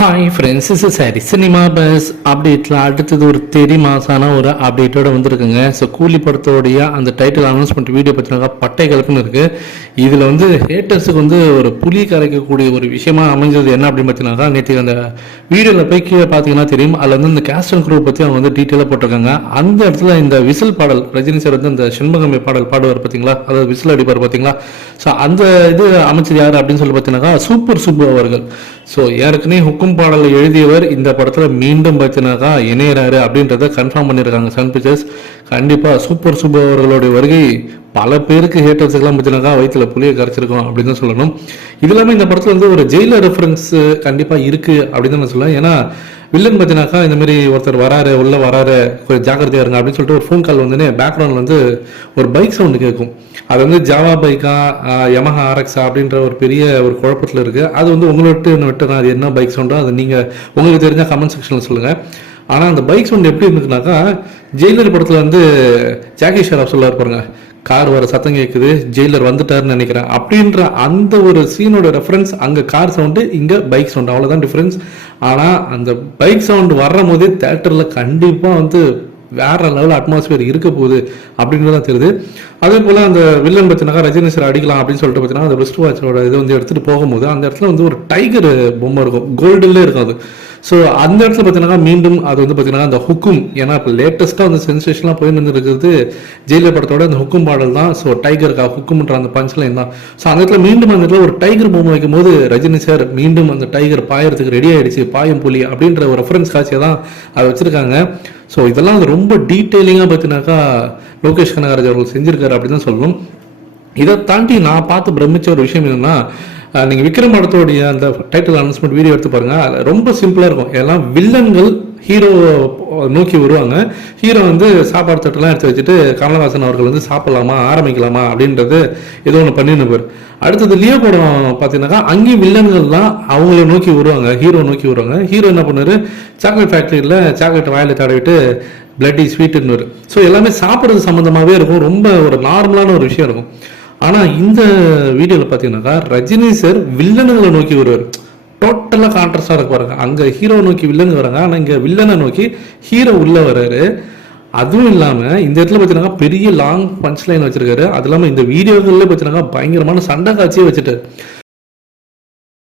Hi friends is sorry cinema buzz அப்டேட்டில் அடுத்தது ஒரு தெரி மாசான ஒரு அப்டேட்டோட வந்திருக்குங்க. ஸோ கூலி படத்தோடைய அந்த டைட்டில் அனௌன்ஸ்மெண்ட் வீடியோ பார்த்தீங்கன்னா பட்டை கலப்புன்னு இருக்குது இதில் வந்து ஹேட்டர்ஸுக்கு வந்து ஒரு புலி கரைக்கக்கூடிய ஒரு விஷயமா அமைஞ்சது என்ன அப்படின்னு பார்த்தீங்கன்னாக்கா நேற்று அந்த வீடியோவில் போய் கீழே பார்த்தீங்கன்னா தெரியும். அதில் வந்து இந்த கேஸ்ட் அண்ட் குரூப் பற்றி அவங்க வந்து டீட்டெயிலாக போட்டிருக்காங்க. அந்த இடத்துல இந்த விசில் பாடல் ரஜினி சார் வந்து அந்த செண்பகமே பாடல் பாடுவார் பார்த்தீங்களா? அதாவது விசில் அடிப்பார் பார்த்தீங்களா? ஸோ அந்த இது அமைச்சது யார் அப்படின்னு சொல்லி பார்த்தீங்கன்னாக்கா சூப்பர் சுப்பு அவர்கள். ஸோ ஏற்கனவே ஹுக்கும் பாடலை எழுதியவர் இந்த படத்தில் மீண்டும் பார்த்தீங்கன்னாக்கா இணையிறாரு அப்படின்றத கன்ஃபார்ம் பண்ணியிருக்காங்க சன் பிக்சர்ஸ் கண்டிப்பாக சூப்பர் சூப்பர் அவர்களுடைய வருகை பல பேருக்கு ஹேட்டர்ஸுக்கெல்லாம் பார்த்தீங்கன்னாக்கா வயிற்றுல புளியை கரைச்சிருக்கோம் அப்படின்னு தான் சொல்லணும். இது இல்லாமல் இந்த படத்தில் வந்து ஒரு ஜெயிலர் ரெஃபரன்ஸ் கண்டிப்பாக இருக்குது அப்படின்னு தான் நான் சொல்லுவேன் ஏன்னா வில்லன் பார்த்தீங்கன்னாக்கா இந்த மாதிரி ஒருத்தர் வராரு உள்ள வராரு கொஞ்சம் ஜாக்கிரதையா இருங்க அப்படின்னு சொல்லிட்டு ஒரு ஃபோன் கால் வந்தோடனே பேக்ரவுண்ட்ல வந்து ஒரு பைக் சவுண்டு கேட்கும். அது வந்து ஜாவா பைக்கா யமஹா ஆர்எக்ஸா அப்படின்ற ஒரு பெரிய ஒரு குழப்பத்தில் இருக்கு. அது வந்து உங்களை விட்டு என்ன அது என்ன பைக் சவுண்டோ அது நீங்கள் உங்களுக்கு தெரிஞ்சால் கமெண்ட் செக்ஷனில் சொல்லுங்கள் ஆனால் அந்த பைக் சவுண்ட் எப்படி இருந்துச்சுனாக்கா ஜெயிலர் படத்தில் வந்து ஜாக்கி ஷெராப் சொல்ல பாருங்க. கார் வர சத்தம் கேட்குது ஜெயிலர் வந்துட்டாருன்னு நினைக்கிறேன். அப்படின்ற அந்த ஒரு சீனோட ரெஃபரன்ஸ் அங்கே கார் சவுண்டு இங்கே பைக் சவுண்டு அவ்வளோதான் டிஃப்ரென்ஸ் ஆனால் அந்த பைக் சவுண்டு வர்ற போதே தேட்டரில் கண்டிப்பாக வந்து வேற லெவல் அட்மாஸ்பியர் இருக்க போகுது அப்படின்றது தான் தெரியுது. அதே போல் அந்த வில்லன் பார்த்தீங்கன்னா ரஜினி சார் அடிக்கலாம் அப்படின்னு சொல்லிட்டு பார்த்தீங்கன்னா அந்த வெஸ்ட் வாட்சோட இது வந்து எடுத்துகிட்டு போகும்போது அந்த இடத்துல வந்து ஒரு டைகர் பொம்மை இருக்கும். கோல்டுல இருக்கும் அது. ஸோ அந்த இடத்துல பார்த்தீங்கன்னா மீண்டும் அது வந்து பார்த்தீங்கன்னா அந்த ஹுக்கும் ஏன்னா இப்போ லேட்டஸ்ட்டாக வந்து சென்சேஷனாக போயின்னு இருக்கிறது ஜெயிலர் படத்தோட அந்த ஹுக்கும் பாடல் தான். ஸோ டைகருக்கா ஹுக்கும்ன்ற அந்த பஞ்ச் தான். ஸோ அந்த இடத்துல மீண்டும் அந்த இடத்துல ஒரு டைகர் பொம்மை வைக்கும் போது ரஜினி சார் மீண்டும் அந்த டைகர் பாயறதுக்கு ரெடி ஆயிடுச்சு. பாயம் புலி அப்படின்ற ஒரு ரெஃபரன்ஸ் காட்சியை தான் அதை வச்சுருக்காங்க. ஸோ இதெல்லாம் ரொம்ப டீட்டெயிலிங்காக பார்த்தினாக்கா லோகேஷ் கனகராஜ் அவர்கள் செஞ்சிருக்காரு அப்படின்னு தான் சொல்லணும். இதை தாண்டி நான் பார்த்து பிரமிச்ச ஒரு விஷயம் என்னென்னா நீங்கள் விக்ரம் படத்தோடைய அந்த டைட்டில் அனௌன்ஸ்மெண்ட் வீடியோ எடுத்து பாருங்கள் ரொம்ப சிம்பிளாக இருக்கும். எல்லாம் வில்லன்கள் ஹீரோ நோக்கி வருவாங்க. ஹீரோ வந்து சாப்பாடு தட்டெல்லாம் எடுத்து வச்சுட்டு கமலஹாசன் அவர்கள் வந்து சாப்பிடலாமா ஆரம்பிக்கலாமா அப்படின்றது ஏதோ ஒன்று பண்ணிருப்பார். அடுத்தது லியோ படம் பார்த்தீங்கன்னாக்கா அங்கேயும் வில்லன்கள்லாம் அவங்கள நோக்கி வருவாங்க ஹீரோ நோக்கி வருவாங்க. ஹீரோ என்ன பண்ணுவார்? சாக்லேட் ஃபேக்ட்ரியில் சாக்லேட் வாயில் தடவிட்டு பிளட்டி ஸ்வீட்டுன்னு ஸோ எல்லாமே சாப்பிட்றது சம்மந்தமாகவே இருக்கும். ரொம்ப ஒரு நார்மலான ஒரு விஷயம் இருக்கும். ஆனால் இந்த வீடியோவில் பார்த்தீங்கன்னாக்கா ரஜினி சார் வில்லனுங்களை நோக்கி வருவார். டோட்டலாக கான்ட்ரஸ்டாக இருக்கு பாருங்க. அங்கே ஹீரோ நோக்கி வில்லன் வராங்க ஆனால் இங்கே வில்லனை நோக்கி ஹீரோ உள்ளே வர்றாரு. அதுவும் இல்லாமல் இந்த இடத்துல பார்த்தீங்கன்னா பெரிய லாங் பஞ்ச் லைன் வச்சிருக்காரு. அது இல்லாமல் இந்த வீடியோகளில் பார்த்தீங்கன்னா பயங்கரமான சண்டை காட்சியே வச்சுட்டு